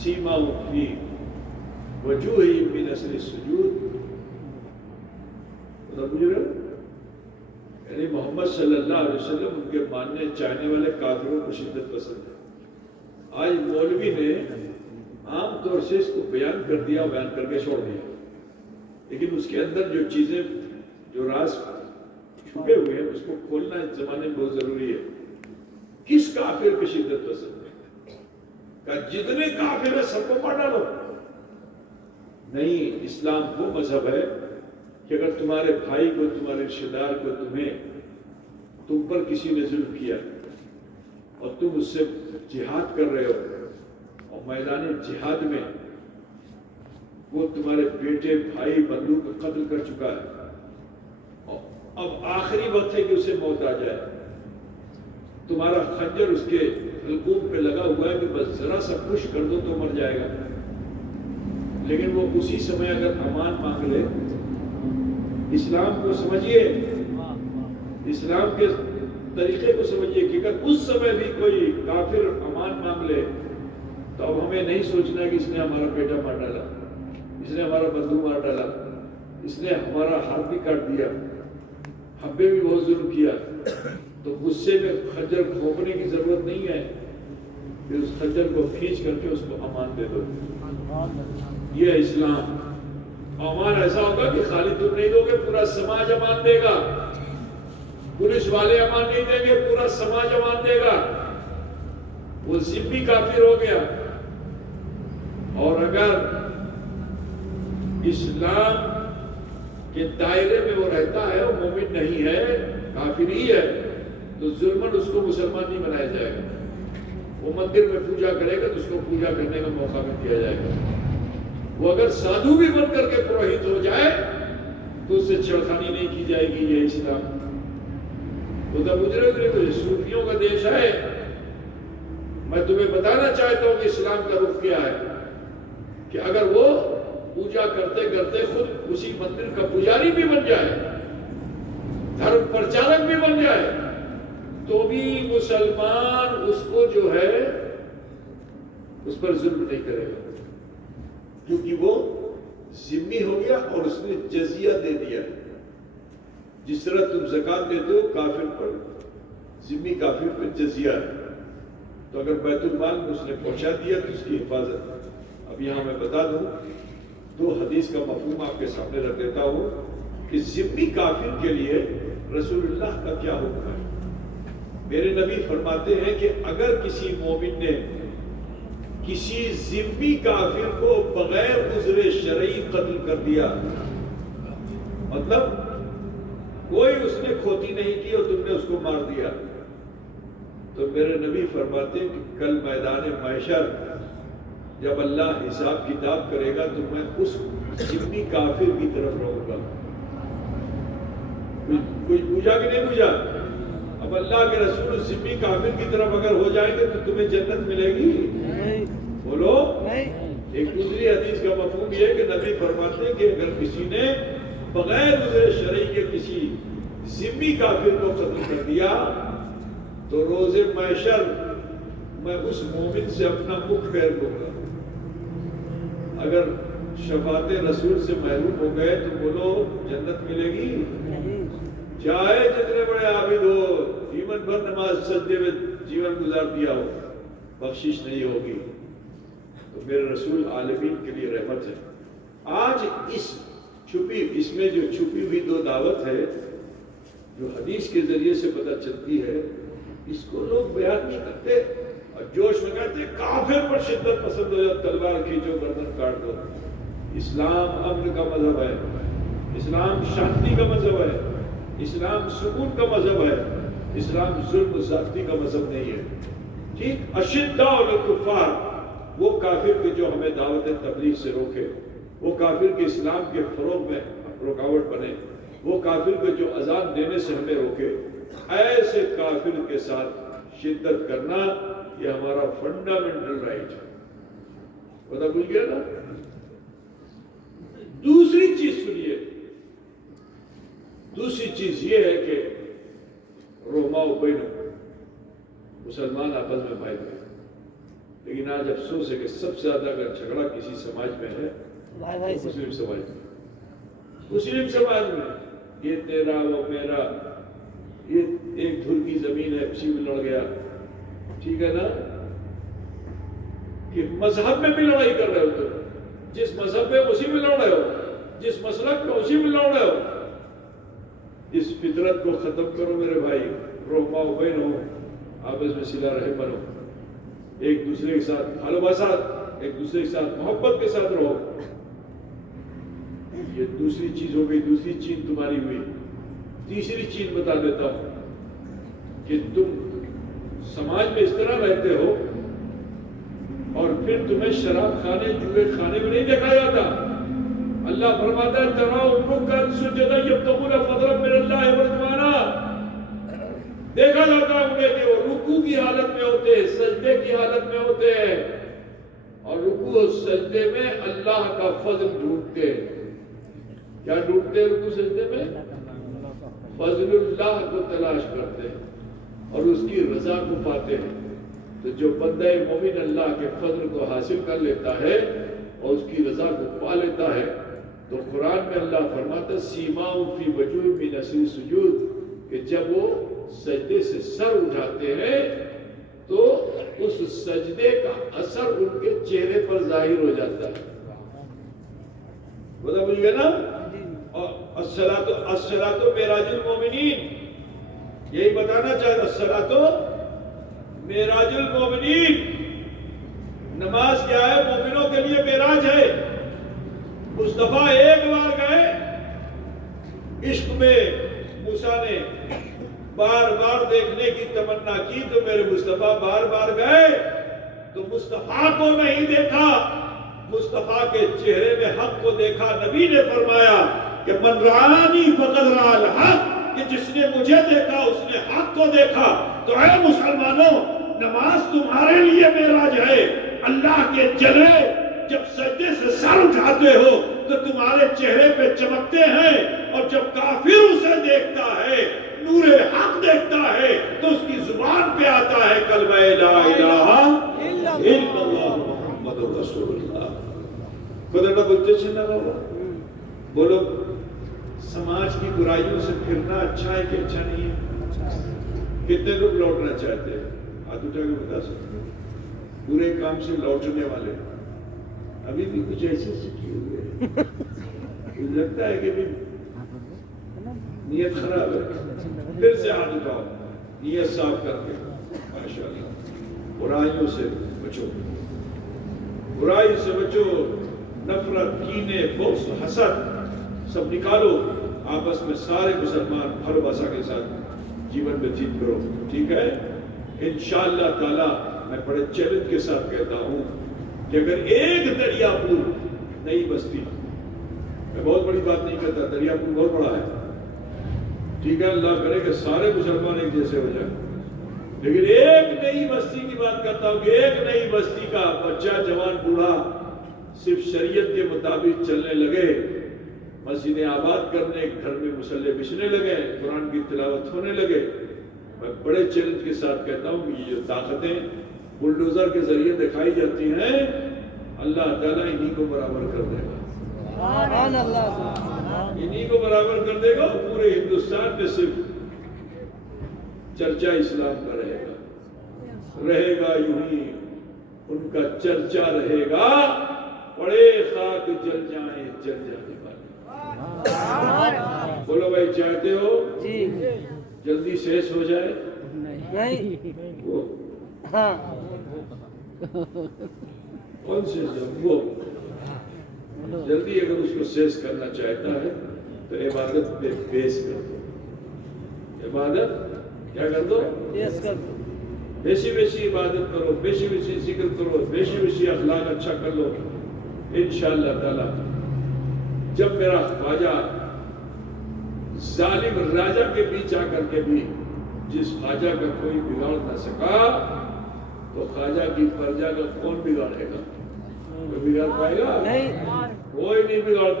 सीमाहुम फी वजूहिहिम मिन असरि सुजूद। यानी मोहम्मद सल्लल्लाहु अलैहि वसल्लम उनके मानने चाहने वाले काफिरों को शिद्दत पसंद है। आज मौलवी ने आम तौर से इसको बयान कर दिया, बयान करके छोड़ दिया, लेकिन उसके अंदर जो चीजें, जो राज छुपे हुए हैं, उसको खोलना इस जमाने में बहुत जरूरी है। किस काफिर की शिद्दत पसंद है? का जितने काफिर है सबको मार डालो। नहीं, इस्लाम वो मजहब है कि अगर तुम्हारे भाई को, तुम्हारे रिश्तेदार को, तुम पर किसी ने जुल्म किया और तुम उससे जिहाद कर रहे हो और मैदान जिहाद में वो तुम्हारे बेटे, भाई, बंधु को कत्ल कर चुका है और अब आखिरी वक्त है कि उसे मौत आ जाए, तुम्हारा खंजर उसके हलकूम पे लगा हुआ है कि बस जरा सा पुश कर दो तो मर जाएगा, लेकिन वो उसी समय अगर अमान मांग ले, इस्लाम को समझिए, इस्लाम के तरीके को समझिए कि अगर उस समय भी कोई काफिर अमान मांग ले तो अब हमें नहीं सोचना कि इसने हमारा बेटा मार डाला, इसने हमारा बंधु मार डाला, इसने हमारा हाथ भी काट दिया, हम पे भी बहुत जुल्म किया, तो गुस्से में खंजर खोपने की जरूरत नहीं है, फिर उस खंजर को खींच करके उसको अमान दे दो। ये इस्लाम। अमान ऐसा होगा कि खाली तुम नहीं दोगे, पूरा समाज अमान देगा। पुलिस वाले अमान नहीं देंगे, पूरा समाज अमान देगा। वो जिम्मी काफिर हो गया। और अगर इस्लाम के दायरे में वो रहता है, वो मोमिन नहीं है, काफिर ही है, तो जुल्मन उसको मुसलमान नहीं बनाया जाएगा। वो मंदिर में पूजा करेगा तो उसको पूजा करने का मौका भी दिया जाएगा। वो अगर साधु भी बन करके पुरोहित हो जाए तो उससे छेड़खानी नहीं की जाएगी। ये इस्लाम। तो तब गुजरे सूफियों का देश है। मैं तुम्हें बताना चाहता हूं कि इस्लाम का रुख क्या है कि अगर वो पूजा करते करते खुद उसी मंदिर का पुजारी भी बन जाए, धर्म प्रचारक भी बन जाए, तो भी मुसलमान उसको जो है उस पर जुल्म नहीं करेगा, क्योंकि वो जिम्मी हो गया और उसने जजिया दे दिया। जिस तरह तुम ज़कात देते हो काफिर पर, जिम्मी काफिर पर जजिया है, तो अगर बैतुल माल में उसने पहुंचा दिया तो उसकी हिफाजत। अब यहाँ मैं बता दूं, दो हदीस का मफहूम आपके सामने रख देता हूं कि जिम्मी काफिर के लिए रसूलुल्लाह का क्या हुक्म है। मेरे नबी फरमाते हैं कि अगर किसी मोमिन ने किसी जिम्मी काफिर को बगैर उज़्र शरई कत्ल कर दिया, मतलब कोई उसने खोती नहीं की और तुमने उसको मार दिया, तो मेरे नबी फरमाते हैं कि कल मैदान महशर जब अल्लाह हिसाब किताब करेगा तो मैं उस जिम्मी काफिर की तरफ रहूंगा। कोई पूछा कि नहीं पूछा? अब अल्लाह के रसूल जिम्मी काफिर की तरफ अगर हो जाएंगे तो तुम्हें जन्नत मिलेगी? बोलो नहीं। एक दूसरी हदीस का मफहूम यह है कि नबी फरमाते हैं कि अगर किसी ने बगैर उज़्र शरई के किसी जिम्मी काफिर को कत्ल कर दिया तो रोज़े महशर मैं उस मोमिन से अपना मुख फेर लूंगा। अगर शफात रसूल से महरूम हो गए तो बोलो जन्नत मिलेगी? चाहे जितने बड़े आबिद हो, जीवन भर नमाज सजदे में जीवन गुजार दिया हो, बख्शिश नहीं होगी। तो मेरे रसूल आलमीन के लिए रहमत है। आज इसमें जो छुपी हुई दो दावत है जो हदीस के जरिए से पता चलती है, इसको लोग बयान नहीं करते और जोश में कहते काफिर पर शिद्दत पसंद हो, तलवार खींचो, गर्दन काट दो। इस्लाम अम्न का मजहब है, इस्लाम शांति का मजहब है, इस्लाम सुकून का मजहब है, इस्लाम जुल्म ज़्यादती का मजहब नहीं है। ठीक, अशिद्दा और कुफ़ार, वो काफिर के जो हमें दावत तबलीग से रोके, वो काफिर के इस्लाम के फरोग में रुकावट बने, वो काफिर को जो अजान देने से हमें रोके, ऐसे काफिर के साथ शिद्दत करना ये हमारा फंडामेंटल राइट है। पता भूल गया ना? दूसरी चीज सुनिए, दूसरी चीज ये है कि रोमाओ बहनों, मुसलमान आपस में भाई भाई, لیکن آج افسوس ہے کہ سب سے زیادہ اگر جھگڑا کسی سماج میں ہے تو مسلم سماج میں، مسلم سماج میں یہ تیرا وہ میرا، یہ ایک دھر کی زمین ہے اسی میں لڑ گیا، ٹھیک ہے نا، کہ مذہب میں بھی لڑائی کر رہے ہو، تو جس مذہب میں اسی میں لڑ رہے ہو، جس مسلک میں اسی میں لڑ رہے ہو۔ اس فطرت کو ختم کرو میرے بھائی، رحماء بین ہو، آپس میں صلہ رحم بنو، ایک دوسرے کے ساتھ بھالوباسا، ایک دوسرے کے ساتھ محبت کے ساتھ رہو۔ یہ دوسری چیز ہو گئی، دوسری چیز تمہاری ہوئی۔ تیسری چیز بتا دیتا ہوں کہ تم سماج میں اس طرح رہتے ہو اور پھر تمہیں شراب خانے جوئے خانے میں نہیں دیکھا جاتا۔ اللہ فرماتا ہے تراؤ رکعا سجدا یبتغون فضلا من اللہ ورضوانا، دیکھا جاتا ہے انہیں کہ وہ رکوع کی حالت میں ہوتے ہیں، سجدے کی حالت میں ہوتے ہیں، اور رکوع اور سجدے میں اللہ کا فضل ڈھونڈتے ہیں۔ کیا ڈھونڈتے ہیں رکوع سجدے میں؟ فضل اللہ کو تلاش کرتے ہیں اور اس کی رضا کو پاتے ہیں۔ تو جو بندہ مومن اللہ کے فضل کو حاصل کر لیتا ہے اور اس کی رضا کو پا لیتا ہے، تو قرآن میں اللہ فرماتا ہے سیماؤں فی وجوہ من اثر السجود، کہ جب وہ سجدے سے سر اٹھاتے ہیں تو اس سجدے کا اثر ان کے چہرے پر ظاہر ہو جاتا ہے۔ بتا بجھ گئے نا؟ الصلاۃ معراج المومنین، یہی بتانا چاہتا، الصلاۃ معراج المومنین، نماز کیا ہے؟ مومنوں کے لیے معراج ہے۔ مصطفیٰ ایک بار گئے عشق میں، موسیٰ نے بار بار دیکھنے کی تمنا کی تو میرے مصطفیٰ بار بار گئے تو مصطفیٰ کو نہیں دیکھا، مصطفیٰ کے چہرے میں حق کو دیکھا۔ نبی نے فرمایا کہ من رآنی فقد رأى الحق، کہ جس نے مجھے دیکھا اس نے حق کو دیکھا۔ تو اے مسلمانوں، نماز تمہارے لیے معراج ہے۔ اللہ کے جلوے جب سجدے سے سر اٹھاتے ہو تو تمہارے چہرے پہ چمکتے ہیں، اور جب کافر اسے دیکھتا ہے، نور حق دیکھتا ہے، تو اس کی زبان پہ آتا ہے کلمہ لا الہ الا اللہ محمد رسول اللہ۔ خدا بولتے چلنا بابا، بولو سماج کی برائیوں سے پھرنا اچھا ہے کہ اچھا نہیں ہے؟ کتنے لوگ لوٹنا چاہتے ہیں؟ ہاتھ اٹھا کے بتا سکتے ہیں؟ برے کام سے لوٹنے والے ابھی بھی کچھ ایسے کیے ہوئے ہیں، لگتا ہے کہ نیت خراب ہے، پھر سے ہاتھ اٹھاؤ، نیت صاف کر کے ماشاءاللہ۔ برائیوں سے بچو، برائی سے بچو، نفرت، کینے، بغض، حسد سب نکالو، آپس میں سارے مسلمان بھروسہ کے ساتھ جیون وتیت کرو، ٹھیک ہے؟ انشاءاللہ تعالی میں بڑے چیلنج کے ساتھ کہتا ہوں کہ اگر ایک دریا پور نئی بستی، میں بہت بڑی بات نہیں کہتا، دریا پور بہت بڑا ہے، ٹھیک ہے، اللہ کرے کہ سارے مسلمان ایک جیسے ہو جائیں، لیکن ایک نئی بستی کی بات کرتا ہوں کہ ایک نئی بستی کا بچہ، جوان، بوڑھا صرف شریعت کے مطابق چلنے لگے، مسجدیں آباد کرنے، گھر میں مصلے بچھنے لگے، قرآن کی تلاوت ہونے لگے، میں بڑے چیلنج کے ساتھ کہتا ہوں کہ یہ جو طاقتیں بلڈوزر کے ذریعے دکھائی جاتی ہیں، اللہ تعالیٰ انہی کو برابر کر دے گا، انہی کو برابر کر دے گا، پورے ہندوستان میں صرف چرچا اسلام کا رہے گا یوں ہی، ان کا چرچا رہے گا، بڑے خاک جل جائیں جل جانے والے۔ بولو بھائی، چاہتے ہو جلدی سیس ہو جائے؟ نہیں، ہاں، کون سے وہ جلدی اگر اس کو سیس کرنا چاہتا ہے تو عبادت پہ بیس کر دو، عبادت کیا کر دو؟ بیس کر دو، بیشی بیشی عبادت کرو، بیشی بیشی ذکر کرو، بیشی بیشی اخلاق اچھا کر لو، انشاءاللہ تعالی جب میرا خواجہ ظالم راجہ کے بیچ آ کر کے بھی جس خواجہ کا کوئی بگاڑ نہ سکا، تو خواجہ کی پرجا کا کون بگاڑے گا؟ کوئی بگاڑ پائے گا؟ نہیں، کوئی نہیں بگاڑ پائے گا۔